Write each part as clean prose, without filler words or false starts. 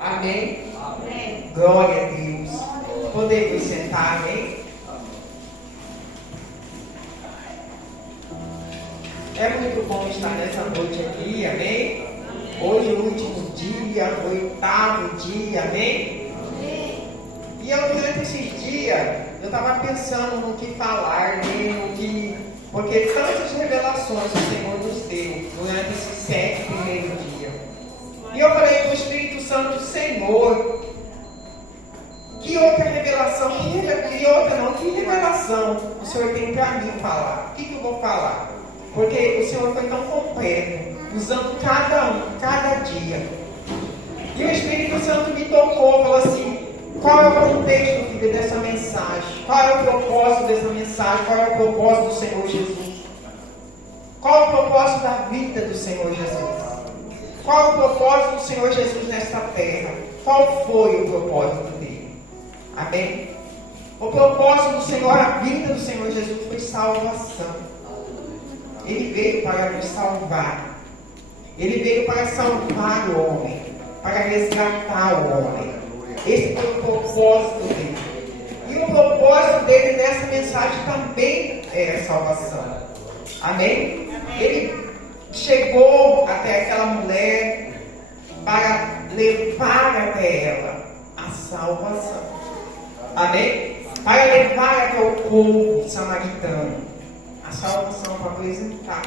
Amém? Amém. Glória a Deus. Podemos sentar, amém? É muito bom estar nessa noite aqui, amém? Hoje é o último dia, o 8º dia, amém? E eu, durante esses dias, eu estava pensando no que falar, né? Porque tantas revelações o Senhor nos deu durante esses 7 primeiros dias. E eu falei para o Espírito Santo, Senhor, que outra revelação, que revelação o Senhor tem para mim falar? O que eu vou falar? Porque o Senhor foi tão completo, usando cada dia. E o Espírito Santo me tocou, falou assim, qual é o contexto, filho, dessa mensagem? Qual é o propósito dessa mensagem? Qual é o propósito do Senhor Jesus? Qual é o propósito da vida do Senhor Jesus? Qual é o propósito do Senhor Jesus nesta terra? Qual foi o propósito dele? Amém? O propósito do Senhor, a vida do Senhor Jesus foi salvação. Ele veio para nos salvar. Ele veio para salvar o homem, para resgatar o homem. Esse foi o propósito dele. E o propósito dele nessa mensagem também é a salvação. Amém? Ele chegou até aquela mulher para levar até ela a salvação. Amém? Para levar até o povo samaritano a salvação, para apresentar.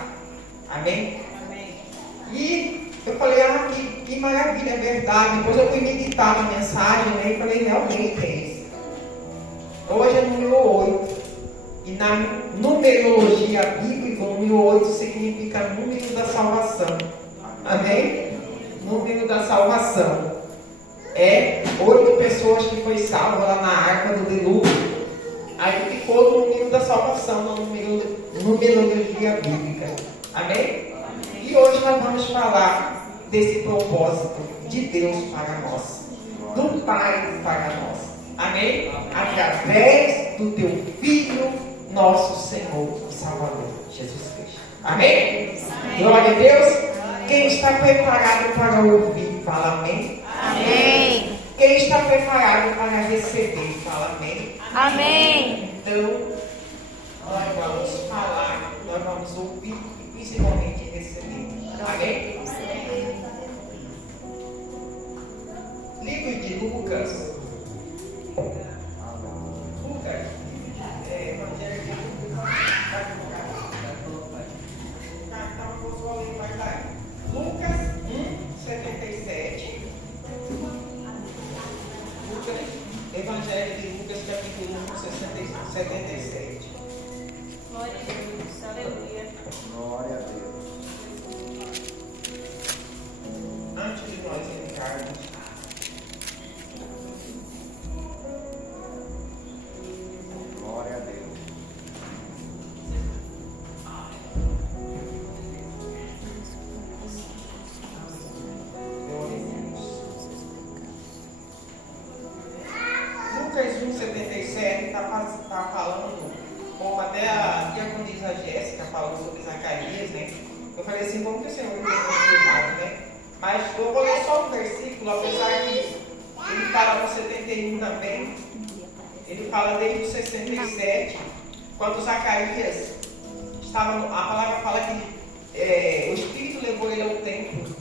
Amém? Amém. E eu falei, que maravilha, é verdade. Depois eu fui meditar na mensagem, né? E falei, realmente é isso. Hoje é número 8. E na numerologia bíblica, o número 8 significa número da salvação. Amém? Número da salvação. É 8 pessoas que foi salva lá na arca do dilúvio. Aí ficou no número da salvação, na numerologia bíblica. Amém? E hoje nós vamos falar desse propósito de Deus para nós, do Pai para nós. Amém? Através do teu Filho, nosso Senhor e Salvador, Jesus Cristo. Amém? Glória a Deus. Quem está preparado para ouvir, fala amém. Amém. Quem está preparado para receber, fala amém. Amém. Então, nós vamos falar, nós vamos ouvir e principalmente receber. Amém? Livro de Lucas. Lucas. Evangelho de Lucas 1:77. Evangelho de Lucas, capítulo 1:77. Glória a Deus. Aleluia. Glória a Deus. Antes de nós entrarmos, Glória a Deus. Lucas 1:77 está falando, como até a diaconisa Jéssica falou sobre Zacarias, né? Eu falei assim, como que o Senhor tem confirmado, né? Mas eu vou ler só um versículo, apesar que ele fala no 71 também. Ele fala desde o 67, quando Zacarias estava, a palavra fala que o Espírito levou ele ao templo.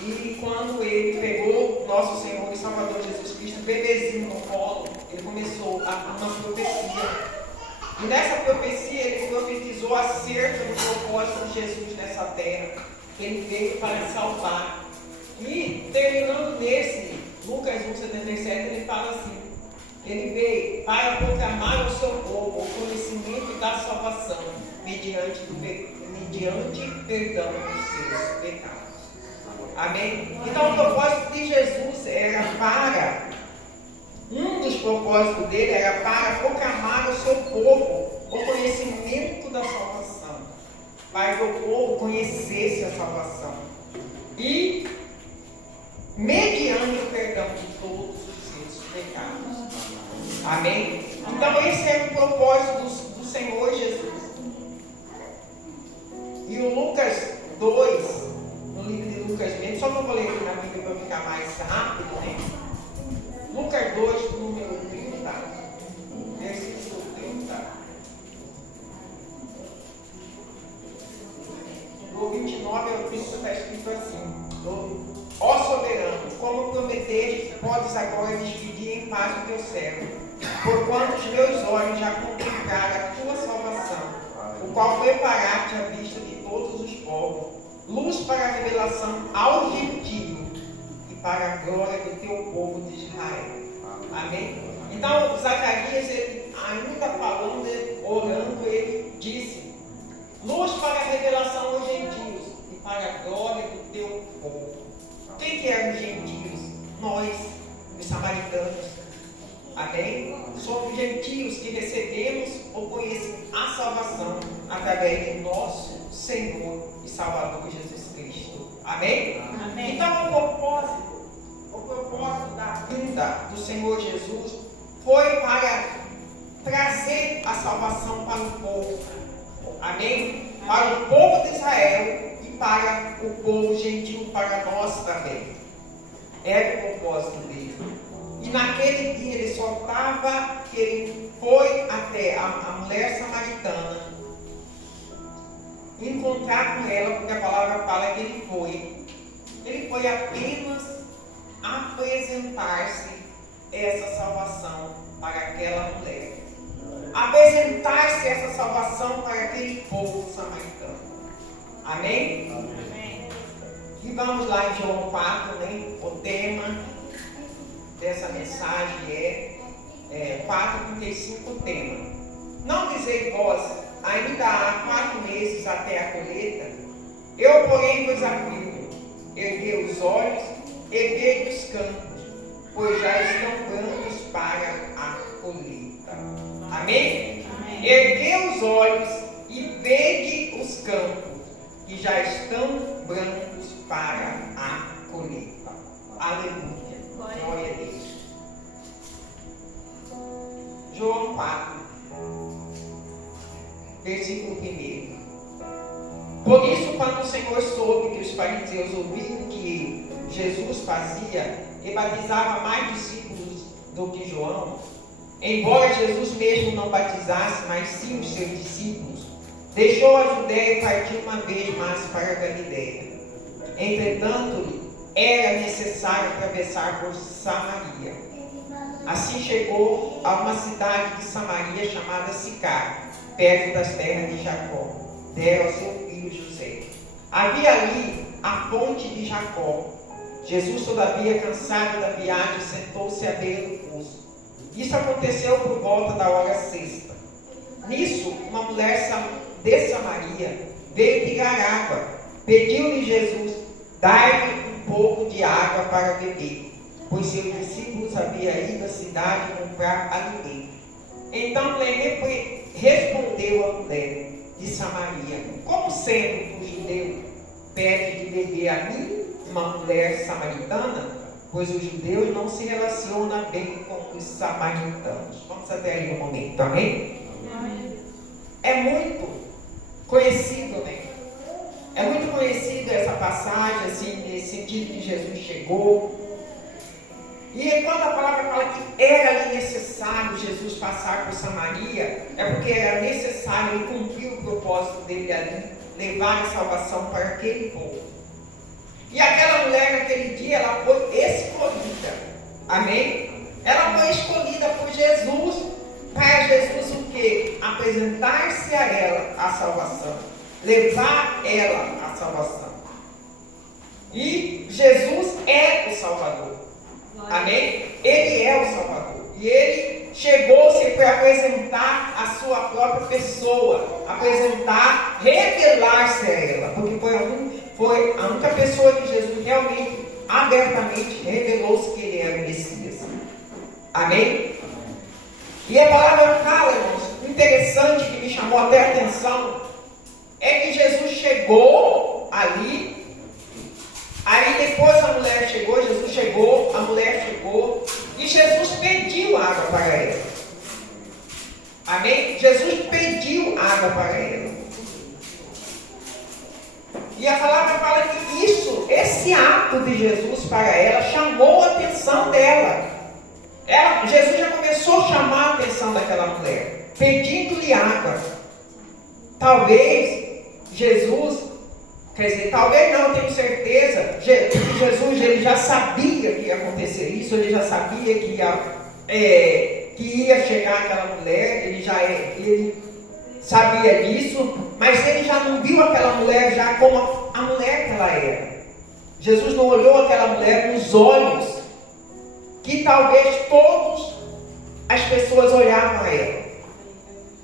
E quando ele pegou nosso Senhor e Salvador Jesus Cristo, bebezinho no colo, ele começou uma profecia. E nessa profecia ele profetizou acerca do propósito de Jesus nessa terra. Ele veio para salvar. E terminando nesse, Lucas 1:77, ele fala assim, ele veio para proclamar ao seu povo o conhecimento da salvação, mediante perdão dos seus pecados. Amém? Então o propósito de Jesus era para, um dos propósitos dele era para proclamar ao seu povo o conhecimento da salvação, para que o povo conhecesse a salvação e mediante o perdão de todos os seus pecados. Amém? Então esse é o propósito do Senhor Jesus. E o Lucas 2, no livro de Lucas Lucas mesmo, só que eu vou ler aqui na Bíblia para ficar mais rápido, né? Lucas 2, número 30, versículo 30. Do 29 ao 30 está escrito assim: Ó soberano, como prometeste, podes agora despedir em paz o teu servo, porquanto os meus olhos já contemplaram a tua salvação, o qual preparaste à vista de todos os povos, luz para a revelação aos gentios e para a glória do teu povo de Israel. Amém? Então, Zacarias, ele, ainda falando, orando, ele disse: luz para a revelação aos gentios e para a glória do teu povo. Quem que eram os gentios? Nós, os samaritanos. Amém? Somos gentios que recebemos ou conhecemos a salvação através de nosso Senhor e Salvador Jesus Cristo. Amém? Amém. Então, o propósito da vinda do Senhor Jesus foi para trazer a salvação para o povo. Amém? Para o povo de Israel e para o povo gentil, para nós também. Era o propósito dele. E naquele dia ele só estava, que ele foi até a mulher samaritana encontrar com ela, porque a palavra fala que ele foi apenas apresentar-se essa salvação para aquela mulher. Apresentar-se essa salvação para aquele povo samaritano. Amém? Amém. E vamos lá em João 4, né? O tema dessa mensagem é 4:35 o tema. Não dizei vós, ainda há 4 meses até a colheita? Eu, porém, vos afirmo, erguei os olhos e vede os campos, pois já estão brancos para a colheita. Amém? Amém. Erguei os olhos e vede os campos, que já estão brancos para a colheita. Aleluia. Glória a Deus. João 4, versículo 1. Por isso, quando o Senhor soube que os fariseus ouviram que Jesus fazia e batizava mais discípulos do que João, embora Jesus mesmo não batizasse, mas sim os seus discípulos, deixou a Judéia e partiu uma vez mais para a Galiléia. Entretanto, era necessário atravessar por Samaria. Assim chegou a uma cidade de Samaria chamada Sicar, perto das terras de Jacó. Deram ao seu filho José. Havia ali a fonte de Jacó. Jesus, todavia, cansado da viagem, sentou-se à beira do poço. Isso aconteceu por volta da hora sexta. Nisso, uma mulher de Samaria veio tirar água. Pediu-lhe Jesus: dai-me um pouco de água para beber, pois seus discípulos haviam ido à cidade comprar alimento. Então respondeu a mulher de Samaria: como sendo um judeu pede de beber a mim, uma mulher samaritana? Pois os judeus não se relacionam bem com os samaritanos. Vamos até aí um momento, amém? Amém. É muito conhecido, né? É muito conhecida essa passagem, assim, nesse sentido que Jesus chegou. E quando a palavra fala que era ali necessário Jesus passar por Samaria, é porque era necessário ele cumprir o propósito dele ali, levar a salvação para aquele povo. E aquela mulher naquele dia, ela foi escolhida. Amém? Ela foi escolhida por Jesus, para Jesus o quê? Apresentar-se a ela a salvação. Levar ela a salvação. E Jesus é o Salvador. Amém? Ele é o Salvador. E ele chegou-se para apresentar a sua própria pessoa. Apresentar, revelar-se a ela. Porque foi a única pessoa que Jesus realmente, abertamente, revelou-se que ele era o Messias. Amém? E a palavra fala, irmãos, interessante que me chamou até a atenção, é que Jesus chegou ali. Aí depois a mulher chegou, Jesus chegou, a mulher chegou, e Jesus pediu água para ela. Amém? Jesus pediu água para ela. E a palavra fala que esse ato de Jesus para ela chamou a atenção dela. Jesus já começou a chamar a atenção daquela mulher, pedindo-lhe água. Talvez Jesus, quer dizer, talvez não, tenho certeza, que Jesus ele já sabia que ia acontecer isso, ele já sabia que ia chegar aquela mulher, ele sabia disso, mas ele já não viu aquela mulher já como a mulher que ela era. Jesus não olhou aquela mulher nos olhos que talvez todas as pessoas olhavam a ela.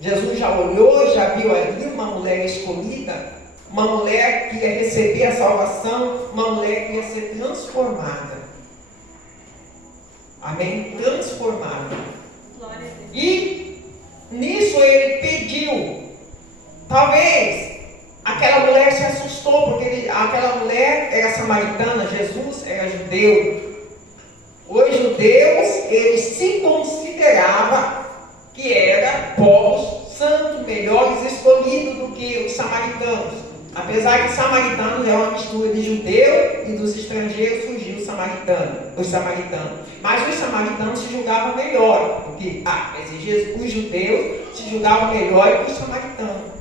Jesus já olhou, já viu ali uma mulher escolhida, uma mulher que ia receber a salvação, uma mulher que ia ser transformada. Amém? Transformada. Glória a Deus. E nisso ele pediu. Talvez aquela mulher se assustou, porque aquela mulher era samaritana, Jesus era judeu. Os judeus, eles se consideravam que eram povos santos, melhores escolhidos do que os samaritanos. Apesar que samaritanos é uma mistura de judeu e dos estrangeiros surgiu os samaritanos. Mas os samaritanos se julgavam melhor, porque os judeus se julgavam melhor que os samaritanos.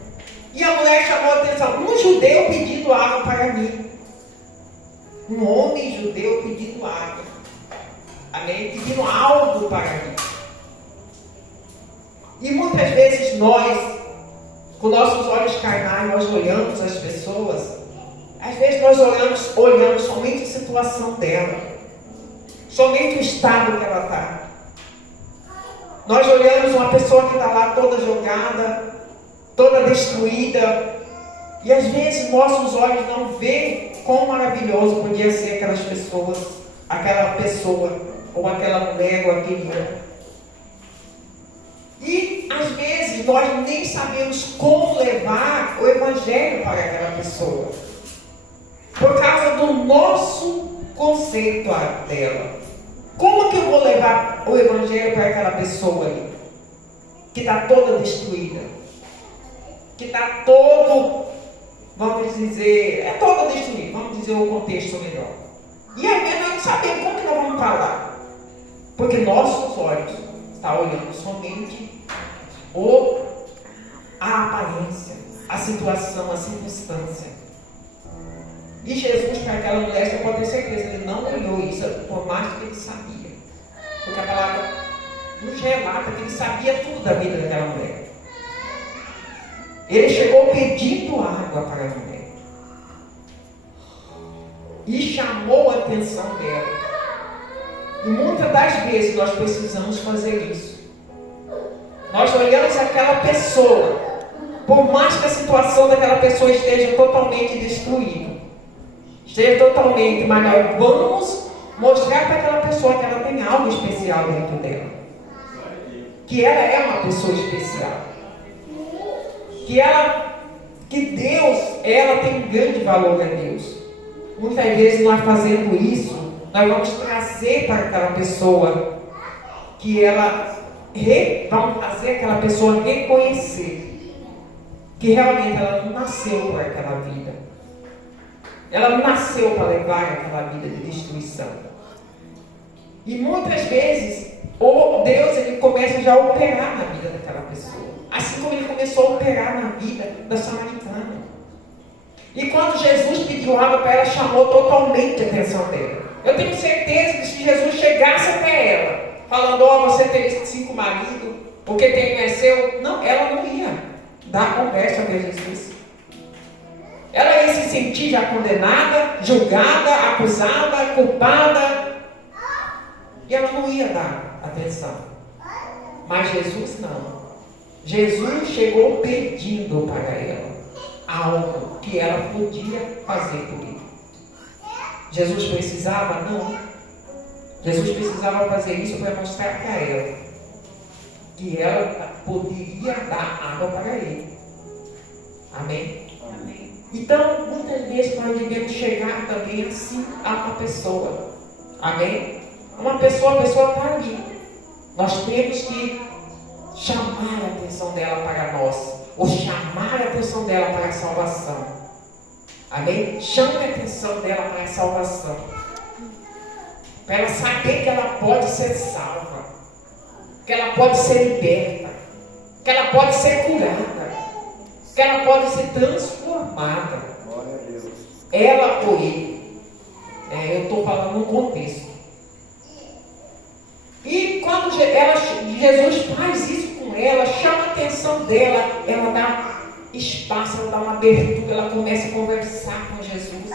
E a mulher chamou a atenção, um judeu pedindo água para mim. Um homem judeu pedindo água. Amém? Pedindo algo para mim. E muitas vezes nós, com nossos olhos carnais, nós olhamos as pessoas. Às vezes nós olhamos somente a situação dela. Somente o estado que ela está. Nós olhamos uma pessoa que está lá toda jogada, toda destruída. E às vezes nossos olhos não veem quão maravilhoso podia ser aquelas pessoas, aquela pessoa, ou aquela mulher, ou aquele homem. E às vezes nós nem sabemos como levar o evangelho para aquela pessoa. Por causa do nosso conceito dela. Como que eu vou levar o evangelho para aquela pessoa ali? Que está toda destruída. Que está todo, vamos dizer, toda destruída. Vamos dizer o contexto melhor. E às vezes nós não sabemos como que nós vamos falar. Porque nossos olhos estão olhando somente a aparência, a situação, a circunstância. E Jesus, para aquela mulher, você pode ter certeza, ele não olhou isso, por mais que ele sabia. Porque a palavra nos relata que ele sabia tudo da vida daquela mulher. Ele chegou pedindo água para a mulher. E chamou a atenção dela. E muitas das vezes nós precisamos fazer isso. Nós olhamos aquela pessoa, por mais que a situação daquela pessoa esteja totalmente destruída, mas nós vamos mostrar para aquela pessoa que ela tem algo especial dentro dela. Que ela é uma pessoa especial. Que Deus, ela tem um grande valor a Deus. Muitas vezes nós fazendo isso, nós vamos trazer para aquela pessoa vamos fazer aquela pessoa reconhecer que realmente ela não nasceu para aquela vida. Ela não nasceu para levar aquela vida de destruição. E muitas vezes, Deus ele começa já a operar na vida daquela pessoa. Assim como ele começou a operar na vida da samaritana. E quando Jesus pediu água para ela, chamou totalmente a atenção dela. Eu tenho certeza que se Jesus chegasse até ela, falando, você tem 5 maridos, porque tem um é seu, não, ela não ia dar conversa para Jesus. Ela ia se sentir já condenada, julgada, acusada, culpada. E ela não ia dar atenção. Mas Jesus não. Jesus chegou pedindo para ela algo que ela podia fazer por ele. Jesus precisava? Não. Jesus precisava fazer isso para mostrar para ela que ela poderia dar água para ele. Amém? Amém. Então, muitas vezes nós devemos chegar também assim a uma pessoa. Amém? A pessoa está ali. Nós temos que chamar a atenção dela para nós, ou chamar a atenção dela para a salvação. Amém? Chame a atenção dela para a salvação. Para ela saber que ela pode ser salva. Que ela pode ser liberta. Que ela pode ser curada. Que ela pode ser transformada. Glória a Deus. Ela ou ele. Eu estou falando no contexto. E quando Jesus faz isso com ela, chama a atenção dela, ela dá espaço, ela dá uma abertura, ela começa a conversar com Jesus.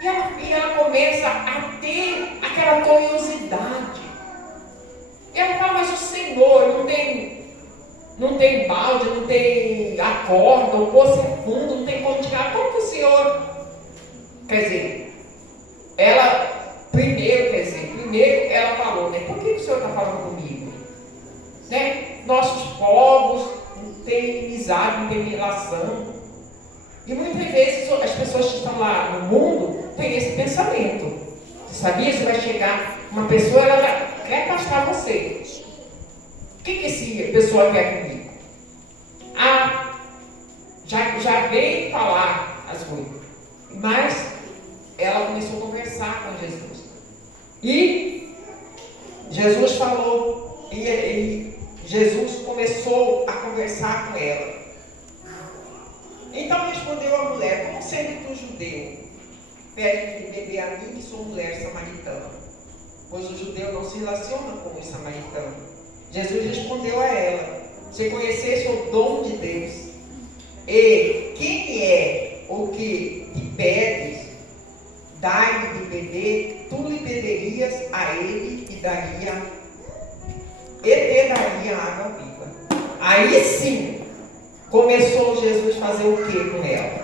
E ela começa a ter aquela curiosidade. E ela fala, mas o Senhor não tem balde, não tem a corda, o poço é fundo, não tem como tirar. Como que o Senhor... Quer dizer, primeiro ela falou, né? Por que o Senhor está falando comigo? Né? Nossos povos não têm inimizade, não têm relação. E muitas vezes as pessoas que estão lá no mundo têm esse pensamento. Você sabia? Você vai chegar uma pessoa, ela já quer afastar você. O que essa pessoa quer comigo? Já veio falar as coisas. Mas ela começou a conversar com Jesus. E Jesus falou, e Jesus começou a conversar com ela. Então respondeu a mulher, como sendo tu judeu, pede-me de beber a mim, que sou mulher samaritana. Pois o judeu não se relaciona com os samaritanos. Jesus respondeu a ela, se conhecesse o dom de Deus, e quem é o que te pedes, dai-lhe de beber, tu lhe pedirias a ele e te daria água viva. Aí sim, começou Jesus a fazer o que com ela?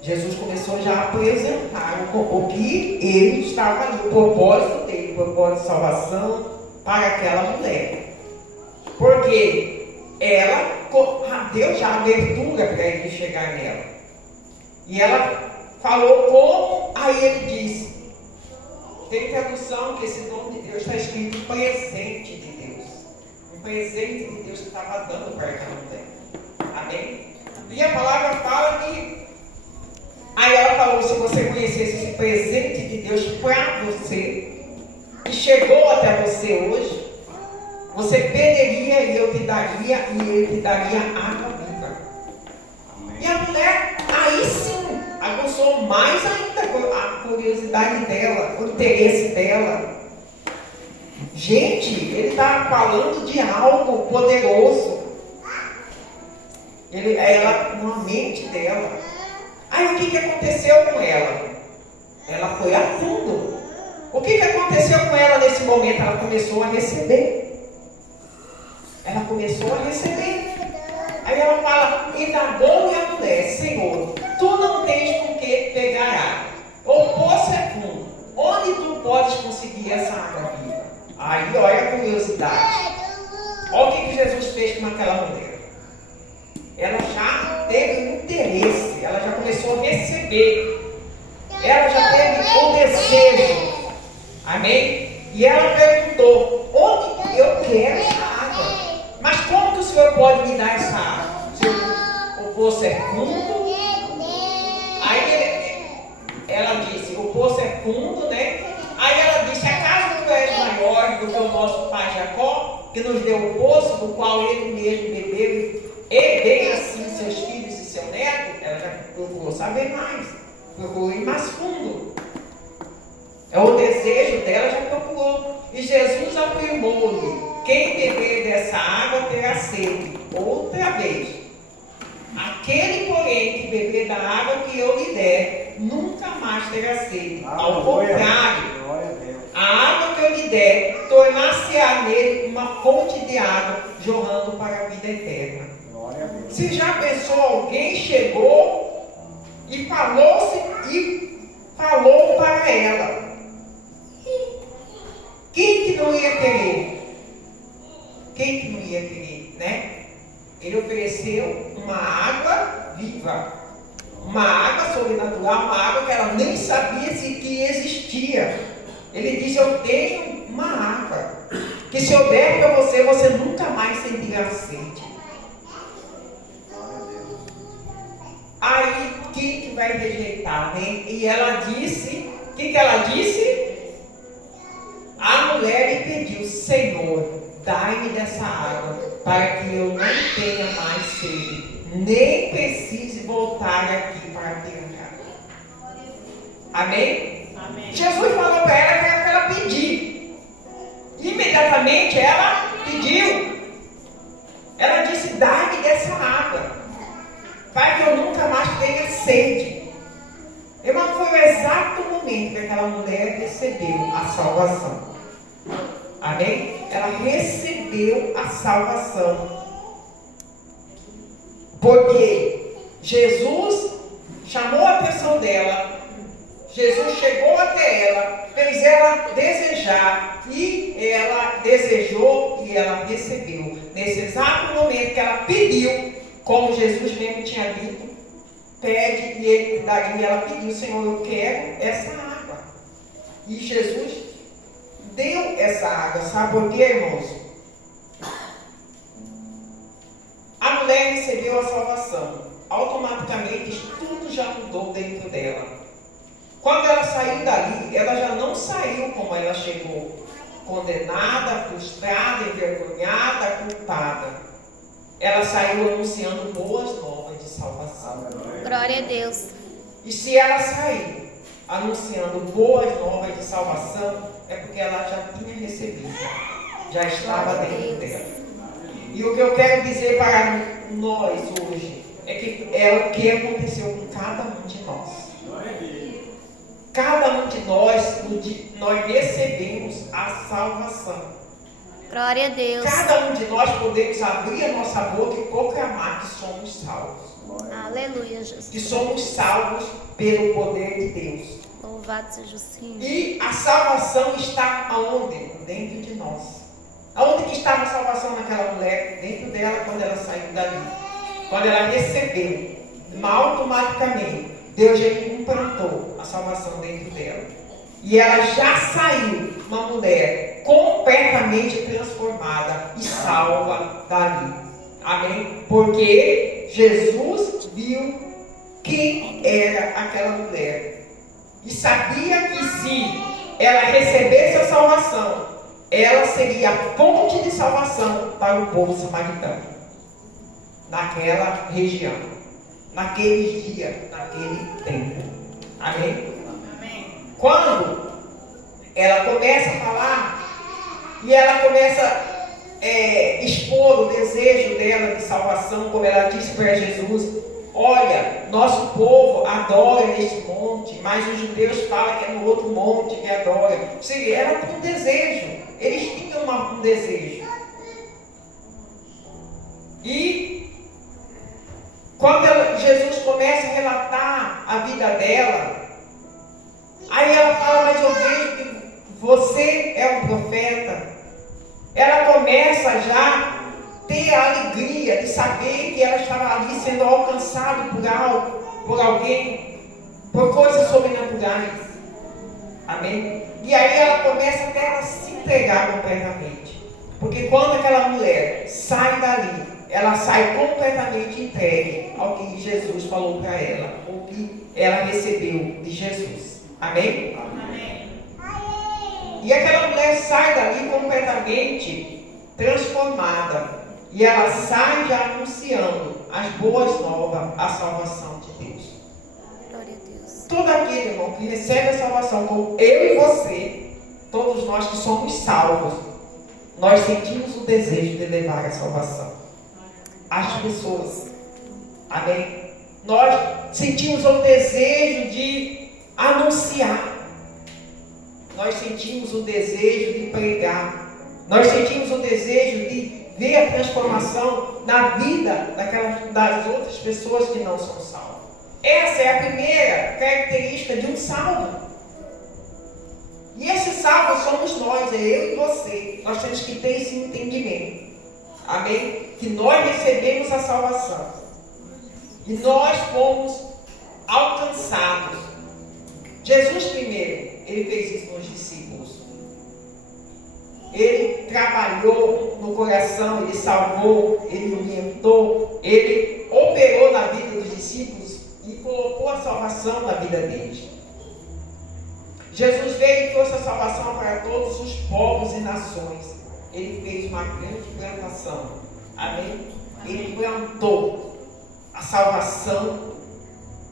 Jesus começou já a apresentar o que ele estava ali, o propósito dele, o propósito de salvação para aquela mulher. Porque ela deu já abertura para ele chegar nela. E ela falou como, aí ele disse. Tem tradução que esse nome de Deus está escrito presente de Deus. Um presente de Deus que estava dando para aquela mulher. Amém? E a palavra fala que, aí ela falou, se você conhecesse esse presente de Deus para você, que chegou até você hoje, você pediria e eu te daria, e ele te daria água viva. E a mulher, aí sim, aguçou mais ainda a curiosidade dela, o interesse dela. Gente, ele está falando de algo poderoso. Ela, na mente dela. Aí o que aconteceu com ela? Ela foi a fundo. O que aconteceu com ela nesse momento? Ela começou a receber. Ela começou a receber. Aí ela fala, indagou-lhe a mulher, Senhor, tu não tens com que pegar água. O poço é fundo. Onde tu podes conseguir essa água viva? Aí olha a curiosidade. Olha o que Jesus fez com aquela mulher. Ela já teve um interesse, ela já começou a receber. Ela já teve um desejo. Amém? E ela perguntou, onde eu quero essa água? Mas como que o Senhor pode me dar essa água? Se o poço é fundo. Aí ela disse, o poço é fundo, né? Aí ela disse, acaso tu és maior do que o nosso pai Jacó, que nos deu o poço, do qual ele mesmo bebeu, e bem assim seus filhos e seu neto? Ela já procurou saber mais, procurou ir mais fundo. O desejo dela já procurou. E Jesus afirmou-lhe, quem beber dessa água terá sede outra vez. Aquele, porém, que beber da água que eu lhe der, nunca mais terá sede. Ao contrário, a água que eu lhe der, tornar-se-á nele uma fonte de água, jorrando para a vida eterna. Se já pensou, alguém chegou e falou para ela. Quem que não ia querer? Quem que não ia querer, né? Ele ofereceu uma água viva, uma água sobrenatural, uma água que ela nem sabia se que existia. Ele disse, eu tenho uma água, que se eu der para você, você nunca mais sentirá sede. Aí, o quem que vai rejeitar, né? E ela disse, o que ela disse? A mulher lhe pediu: Senhor, dai-me dessa água, para que eu não tenha mais sede, nem precise voltar aqui para pegar. Amém? Amém. Jesus falou para ela que era para ela pedir. Imediatamente ela pediu. Ela disse: dai-me dessa água, para que eu nunca mais tenha sede. Irmão, foi o exato momento que aquela mulher recebeu a salvação. Amém? Ela recebeu a salvação. Porque Jesus chamou a atenção dela. Jesus chegou até ela, fez ela desejar, e ela desejou e ela recebeu. Nesse exato momento que ela pediu, como Jesus mesmo tinha dito, pede e ele daria. Ela pediu: Senhor, eu quero essa água. E Jesus deu essa água. Sabe por quê, irmãos? A mulher recebeu a salvação. Automaticamente tudo já mudou dentro dela. Quando ela saiu dali, ela já não saiu como ela chegou: condenada, frustrada, envergonhada, culpada. Ela saiu anunciando boas novas de salvação. Glória a Deus. E se ela sair anunciando boas novas de salvação, é porque ela já tinha recebido, já estava dentro dela. E o que eu quero dizer para nós hoje é que é o que aconteceu com cada um de nós. Cada um de nós recebemos a salvação. Glória a Deus. Cada um de nós podemos abrir a nossa boca e proclamar que somos salvos. Aleluia, Jesus. Que somos salvos pelo poder de Deus. Louvado seja o Senhor. E a salvação está aonde? Dentro de nós. Aonde que estava a salvação naquela mulher? Dentro dela, quando ela saiu dali. Quando ela recebeu, automaticamente, Deus já implantou a salvação dentro dela. E ela já saiu uma mulher completamente transformada e salva dali. Amém? Porque Jesus viu quem era aquela mulher. E sabia que se ela recebesse a salvação, ela seria a ponte de salvação para o povo samaritano. Naquela região, naqueles dias, naquele tempo. Amém? Amém. Quando ela começa a falar e ela começa a expor o desejo dela de salvação, como ela disse para Jesus: olha, nosso povo adora neste monte, mas os judeus falam que é no outro monte que adora. Ou seja, ela tinha um desejo, eles tinham um desejo. E quando Jesus começa a relatar a vida dela, aí ela fala: mas eu vejo que você é um profeta. Ela começa já a ter a alegria de saber que ela estava ali sendo alcançada por algo, por alguém, por coisas sobrenaturais. Amém? E aí ela começa até a se entregar completamente. Porque quando aquela mulher sai dali, ela sai completamente entregue ao que Jesus falou para ela, o que ela recebeu de Jesus. Amém? Amém. E aquela mulher sai dali completamente transformada. E ela sai já anunciando as boas novas, a salvação de Deus. Glória a Deus. Todo aquele, irmão, que recebe a salvação, como eu e você, todos nós que somos salvos, nós sentimos o desejo de levar a salvação às pessoas. Amém? Nós sentimos o desejo de anunciar. Nós sentimos o desejo de pregar. Nós sentimos o desejo de ver a transformação na vida das outras pessoas que não são salvas. Essa é a primeira característica de um salvo. E esse salvo somos nós, é eu e você. Nós temos que ter esse entendimento. Amém? Que nós recebemos a salvação. E nós fomos alcançados. Jesus primeiro, ele fez isso nos discípulos. Ele trabalhou no coração, ele salvou, ele orientou, ele operou na vida dos discípulos e colocou a salvação na vida deles. Jesus veio e trouxe a salvação para todos os povos e nações. Ele fez uma grande plantação. Amém? Ele plantou a salvação,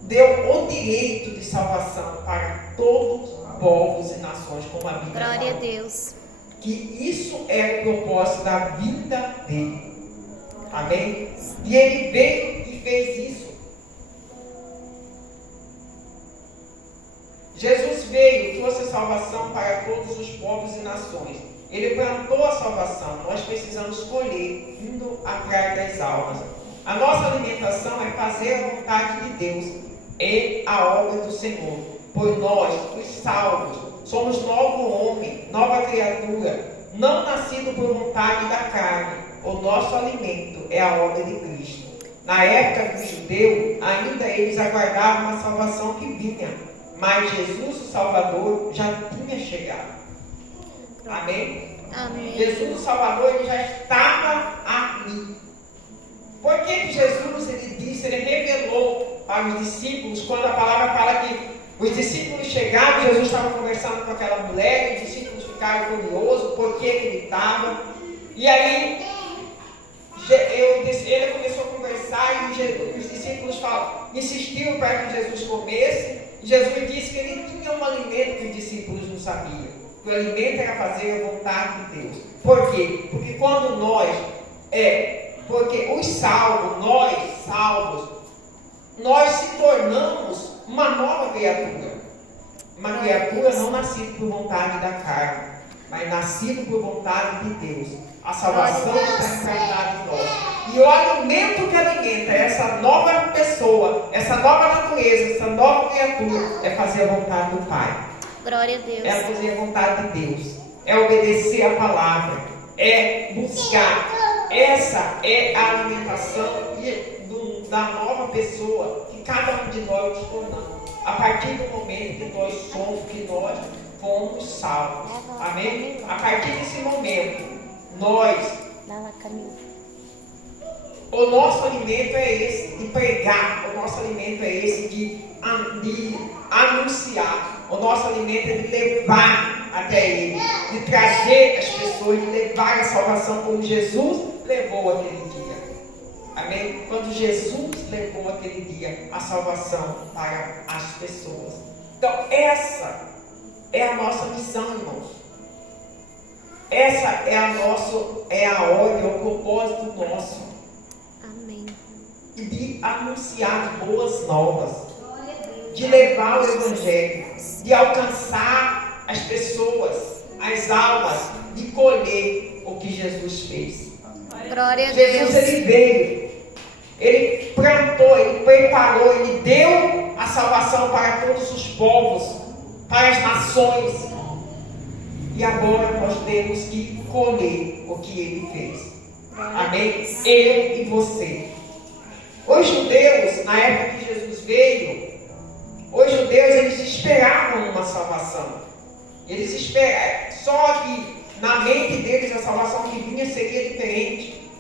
deu o direito de salvação para todos os povos e nações, como a Bíblia Glória a fala. Deus. Que isso é o propósito da vida dele. Amém? E ele veio e fez isso. Jesus veio, trouxe a salvação para todos os povos e nações. Ele plantou a salvação. Nós precisamos colher, indo atrás das almas. A nossa alimentação é fazer a vontade de Deus e a obra do Senhor. Pois nós, os salvos, somos novo homem, nova criatura, não nascido por vontade da carne. O nosso alimento é a obra de Cristo. Na época do judeu, ainda eles aguardavam uma salvação que vinha, mas Jesus, o Salvador, já tinha chegado. Amém? Amém. Jesus, o Salvador, ele já estava aqui. Por que Jesus, ele disse, ele revelou para os discípulos, quando a palavra fala que os discípulos chegaram, Jesus estava conversando com aquela mulher, e os discípulos ficaram curiosos, por que ele estava. E aí, ele começou a conversar, e os discípulos insistiram para que Jesus comesse. E Jesus disse que ele tinha um alimento que os discípulos não sabiam. Que o alimento era fazer a vontade de Deus. Por quê? Porque quando porque os salvos, nós se tornamos uma nova criatura. Uma criatura não nascida por vontade da carne, mas nascida por vontade de Deus. A salvação está encarnada em nós. E o alimento que alimenta essa nova pessoa, essa nova natureza, essa nova criatura, é fazer a vontade do Pai. Glória a Deus. É fazer a vontade de Deus. É obedecer a palavra. É buscar. Essa é a alimentação da nova pessoa que cada um de nós nos tornamos. A partir do momento que nós fomos salvos. Amém? A partir desse momento, o nosso alimento é esse de pregar, o nosso alimento é esse de anunciar, o nosso alimento é de levar até Ele, de trazer as pessoas, de levar a salvação como Jesus levou aquele dia. Amém? Quando Jesus levou aquele dia a salvação para as pessoas. Então, essa é a nossa missão, irmãos. Essa é a hora, é o propósito nosso. Amém. De anunciar boas novas, de levar o Evangelho, de alcançar as pessoas, as almas, de colher o que Jesus fez. Glória a Jesus, Deus. ele veio, ele plantou, ele preparou, ele deu a salvação para todos os povos, para as nações. E agora nós temos que colher o que ele fez. Amém? Eu e você. Os judeus, na época que Jesus veio, os judeus, eles esperavam uma salvação. Eles esperavam, só que na mente deles a salvação que vinha seria diferente.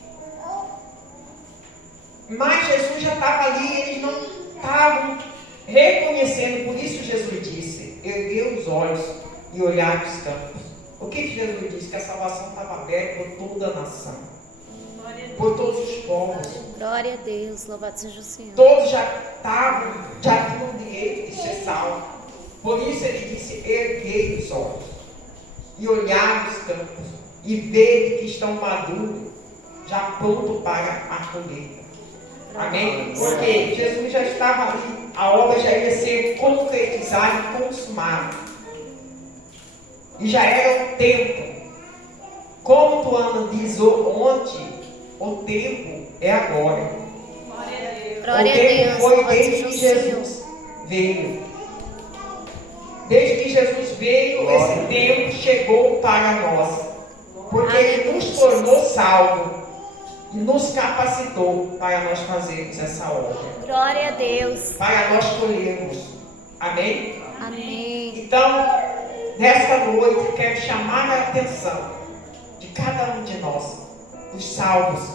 Mas Jesus já estava ali, eles não estavam reconhecendo. Por isso Jesus disse, erguei os olhos e olhar os campos. O que Jesus disse? Que a salvação estava aberta por toda a nação, por todos os povos. Glória a Deus, louvado seja o Senhor. Todos já tinham o direito de ser salvos. Por isso ele disse, erguei os olhos e olhar os campos e ver que estão maduros, já pronto para a colheita. Amém? Porque Jesus já estava ali, a obra já ia ser concretizada e consumada. E já era o tempo. Como Tuana diz ontem, o tempo é agora. Glória O a tempo Deus, foi louvado desde seja o que Senhor. Jesus veio. Desde que Jesus veio, esse tempo chegou para nós. Porque Ele nos tornou salvos e nos capacitou para nós fazermos essa obra. Glória a Deus. Para nós colhermos. Amém? Amém. Então, nesta noite, quero chamar a atenção de cada um de nós, os salvos,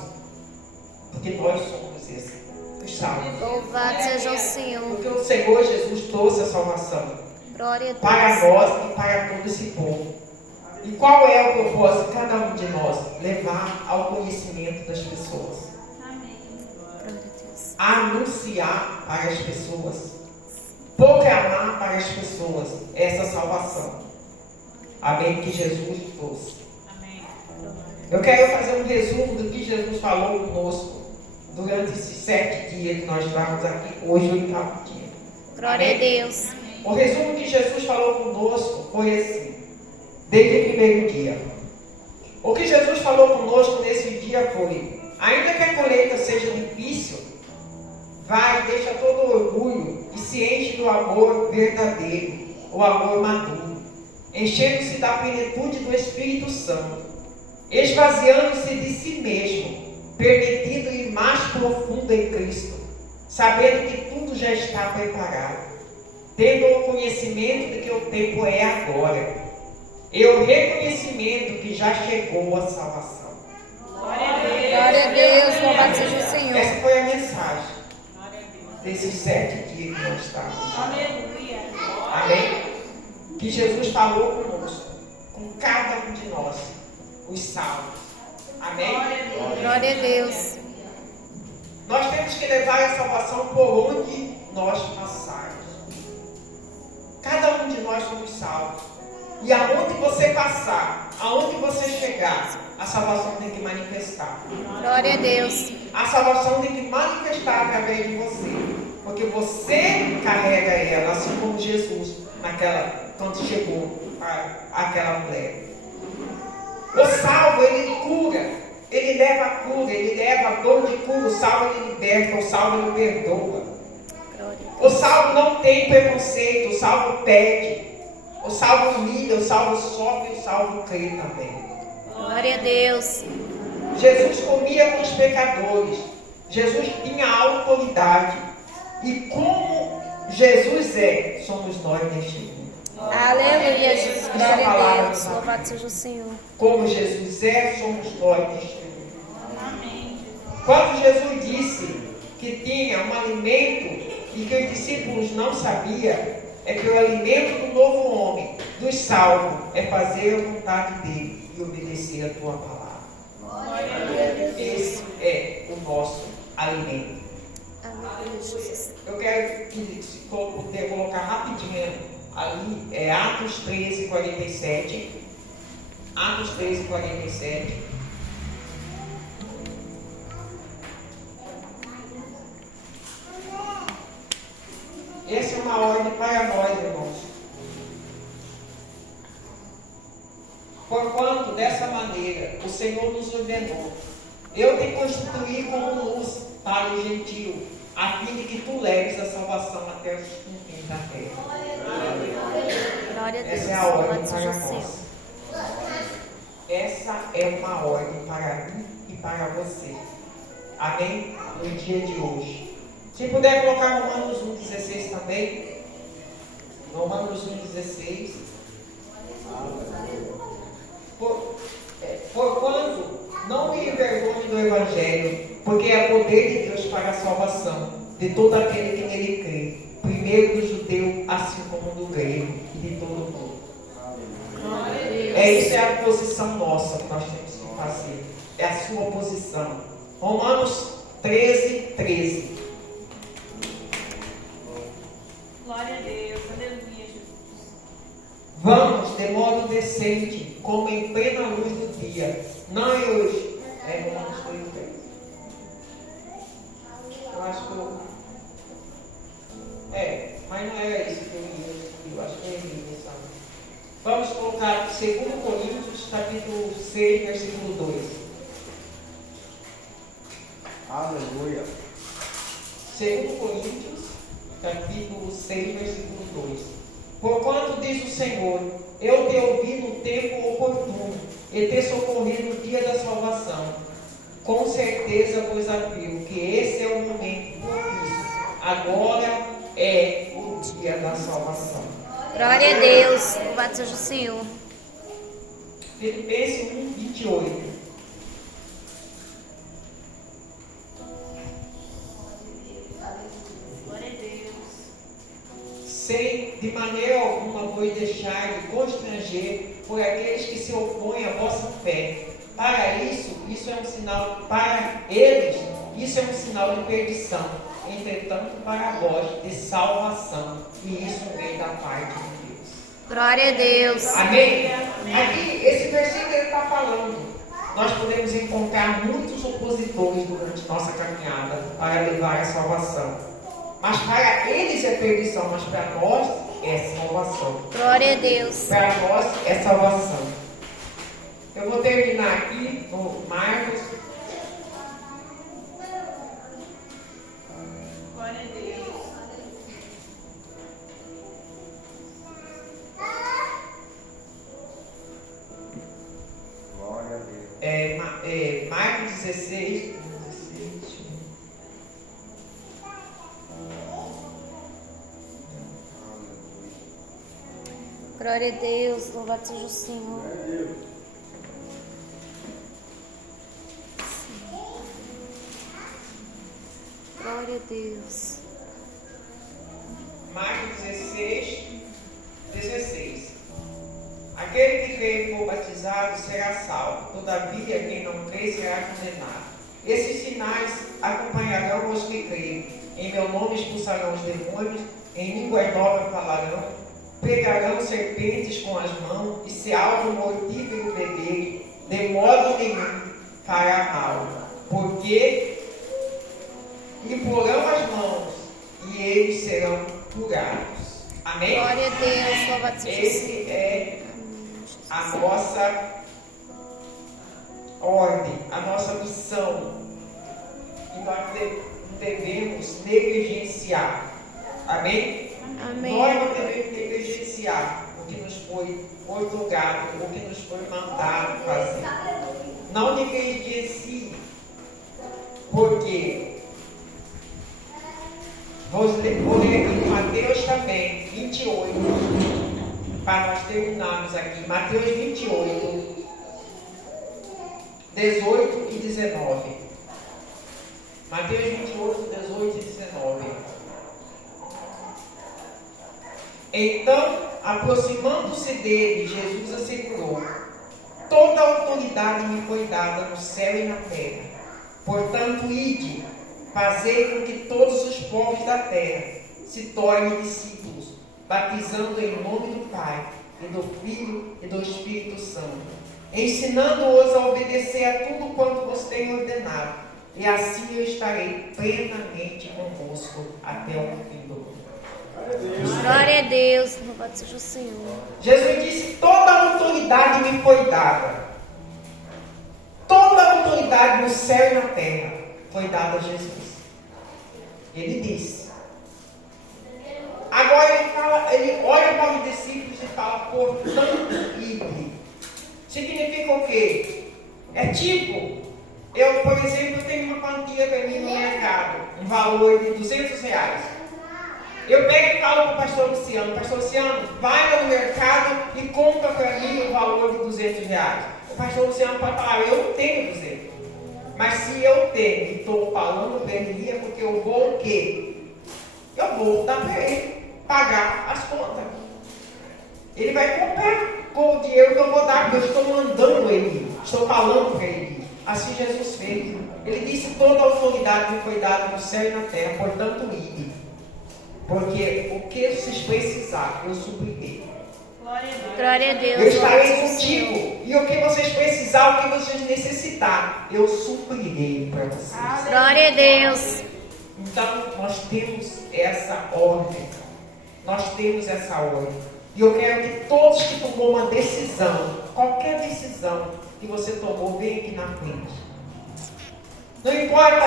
porque nós somos esses. os salvos. Louvado seja o Senhor. Porque o Senhor Jesus trouxe a salvação Glória a para Deus. nós e para todo esse povo. E qual é o propósito de cada um de nós? Levar ao conhecimento das pessoas. Glória a Deus. Anunciar para as pessoas. Proclamar para as pessoas essa salvação. Amém? Que Jesus trouxe. Eu quero fazer um resumo do que Jesus falou conosco durante esses 7 dias que nós estamos aqui, hoje o 8º dia. Glória a Deus. O resumo que Jesus falou conosco foi assim, desde o primeiro dia. O que Jesus falou conosco nesse dia foi: ainda que a colheita seja difícil, vai, deixa todo o orgulho e se enche do amor verdadeiro, o amor maduro, enchendo-se da plenitude do Espírito Santo, esvaziando-se de si mesmo, permitindo ir mais profundo em Cristo, sabendo que tudo já está preparado, tendo o conhecimento de que o tempo é agora, e o reconhecimento que já chegou a salvação. Glória a Deus. Louvado seja o Senhor. Essa foi a mensagem desses 7 dias que nós estamos. Amém? Que Jesus falou conosco, com cada um de nós, os salvos. Amém? Glória a Deus. Nós temos que levar a salvação por onde nós passarmos. Cada um de nós somos salvos. E aonde você passar, aonde você chegar, a salvação tem que manifestar. Glória a Deus. A salvação tem que manifestar através de você. Porque você carrega ela, assim como Jesus, quando chegou àquela mulher. O salvo, ele cura, ele leva a cura, ele leva a dor de cura. O salvo, ele liberta, o salvo, ele perdoa. Glória a O Deus. salvo não tem preconceito, o salvo pede. O salvo humilha, o salvo sofre, o salvo crê também. Glória a Deus. Jesus comia com os pecadores. Jesus tinha autoridade. E como Jesus é, somos nós neste mundo. Aleluia, Jesus. Essa Glória a palavra, Deus. sabe? Louvado seja o Senhor. Como Jesus é, somos nós neste mundo. Quando Jesus disse que tinha um alimento e que os discípulos não sabiam, é que o alimento do novo homem, dos salvos, é fazer a vontade dele e obedecer a tua palavra. Esse é o nosso alimento. Aleluia, Jesus. Eu quero que, se puder colocar rapidinho ali, é Atos 13, 47. Atos 13, 47. Essa é uma ordem para nós, irmãos. Porquanto, dessa maneira, o Senhor nos ordenou: eu te constituí como luz para o gentio, a fim de que tu leves a salvação até os confins da terra. Glória a Deus. Essa é a ordem Louvado seja para o Senhor. nós. Essa é uma ordem para mim e para você. Amém? No dia de hoje. Se puder colocar Romanos 1,16 também. Romanos 1,16. Porquanto, não me envergonhe do Evangelho, porque é poder de Deus para a salvação de todo aquele que nele crê, primeiro do judeu, assim como do grego e de todo o mundo. Isso é a posição nossa que nós temos que fazer. É a sua posição. Romanos 13, 13. Glória a Deus, aleluia, Jesus. Vamos de modo decente, como em plena luz do dia, não é hoje. É Romanos 13, 13. Eu acho que mas não era isso que eu ia. Eu acho que eu ia, sabe? Vamos colocar 2 Coríntios, capítulo 6, versículo 2. Aleluia. 2 Coríntios, capítulo 6, versículo 2. Porquanto diz o Senhor: eu te ouvi no tempo oportuno e te socorri no dia da salvação. Com certeza vos afirmo que esse é o momento propício. Agora é o dia da salvação. Glória a Deus. Louvado seja o Senhor. Filipenses 1, 28. deixar de constranger por aqueles que se opõem à vossa fé. Para isso é um sinal, para eles, isso é um sinal de perdição. Entretanto, para vós, de salvação. E isso vem da parte de Deus. Glória a Deus. Amém? Aqui, esse versículo ele está falando. Nós podemos encontrar muitos opositores durante nossa caminhada para levar a salvação. Mas para eles é perdição, mas para nós é salvação. Glória a Deus. Para nós é salvação. Eu vou terminar aqui no Marcos. Glória a Deus. Glória a Deus. Marcos 16. Glória a Deus. Louvado seja o Senhor. Glória a Deus. Marcos 16. Aquele que crê e for batizado será salvo, todavia quem não crê será condenado. Esses sinais acompanharão os que creem. Em meu nome expulsarão os demônios, em língua nova falarão, pegarão serpentes com as mãos, e se algo mortífero beberem, de modo nenhum fará mal, porque imporão as mãos e eles serão curados. Amém? Glória a Deus. Louvado seja o Senhor. Esse é a nossa ordem, a nossa missão. E nós devemos negligenciar. Amém? Amém. Nós não devemos negligenciar o que nos foi otorgado, o que nos foi mandado fazer. Não negligencie. Porque vou ler aqui Mateus também, 28, para nós terminarmos aqui. Mateus 28, 18 e 19. Mateus 28, 18 e 19. Então, aproximando-se dele, Jesus assegurou: toda a autoridade me foi dada no céu e na terra. Portanto, ide, fazei com que todos os povos da terra se tornem discípulos, batizando em nome do Pai, e do Filho e do Espírito Santo, ensinando-os a obedecer a tudo quanto vos tenho ordenado, e assim eu estarei plenamente convosco até o fim do mundo. Glória a Deus. Louvado seja o Senhor. Jesus disse: toda a autoridade me foi dada. Toda a autoridade no céu e na terra foi dada a Jesus. Ele disse. Agora ele olha para os discípulos e fala: portanto, ide. Significa o quê? É tipo, eu, por exemplo, tenho uma quantia para mim no mercado, um valor de R$200. Eu pego e falo para o pastor Luciano: pastor Luciano, vai no mercado e compra para mim o valor de R$200. O pastor Luciano pode falar: eu não tenho 200. Mas se eu tenho e estou falando para ele, é porque eu vou o quê? Eu vou dar para ele pagar as contas. Ele vai comprar com o dinheiro que eu vou dar, porque eu estou mandando ele, estou falando para ele. Assim Jesus fez. Ele disse: toda a autoridade me foi dada no céu e na terra, portanto, ide. Porque o que vocês precisarem, eu suprirei. Glória a Deus. Eu estarei Louvado seja o Senhor. contigo. E o que vocês precisarem, o que vocês necessitarem, eu suprirei para vocês. Glória a Deus. Então, nós temos essa ordem. Nós temos essa ordem. E eu quero que todos que tomou uma decisão, qualquer decisão que você tomou, venha aqui na frente. Não importa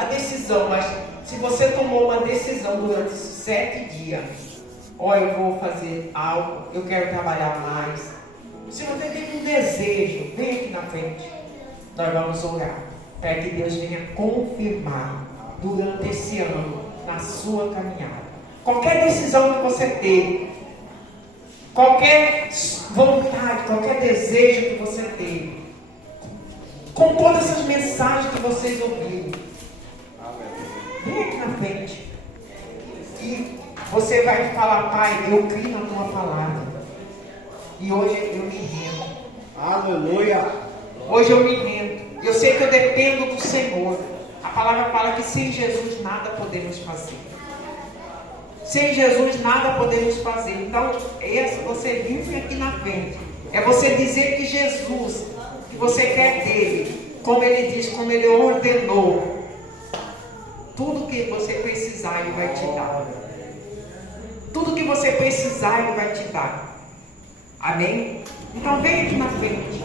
a decisão, mas se você tomou uma decisão durante esses 7 dias, eu vou fazer algo, eu quero trabalhar mais. Se você tem um desejo, vem aqui na frente. Nós vamos orar para que Deus venha confirmar durante esse ano na sua caminhada. Qualquer decisão que você teve, qualquer vontade, qualquer desejo que você teve, com todas essas mensagens que vocês ouviram, vem aqui na frente. E você vai falar: pai, eu creio na tua palavra. E hoje eu me rendo. Aleluia. Hoje eu me rendo. Eu sei que eu dependo do Senhor. A palavra fala que sem Jesus nada podemos fazer. Sem Jesus nada podemos fazer. Então, você vir aqui na frente. É você dizer que Jesus, que você quer dele, como ele diz, como ele ordenou. Tudo que você precisar, ele vai te dar. Tudo que você precisar, ele vai te dar. Amém? Então, vem aqui na frente.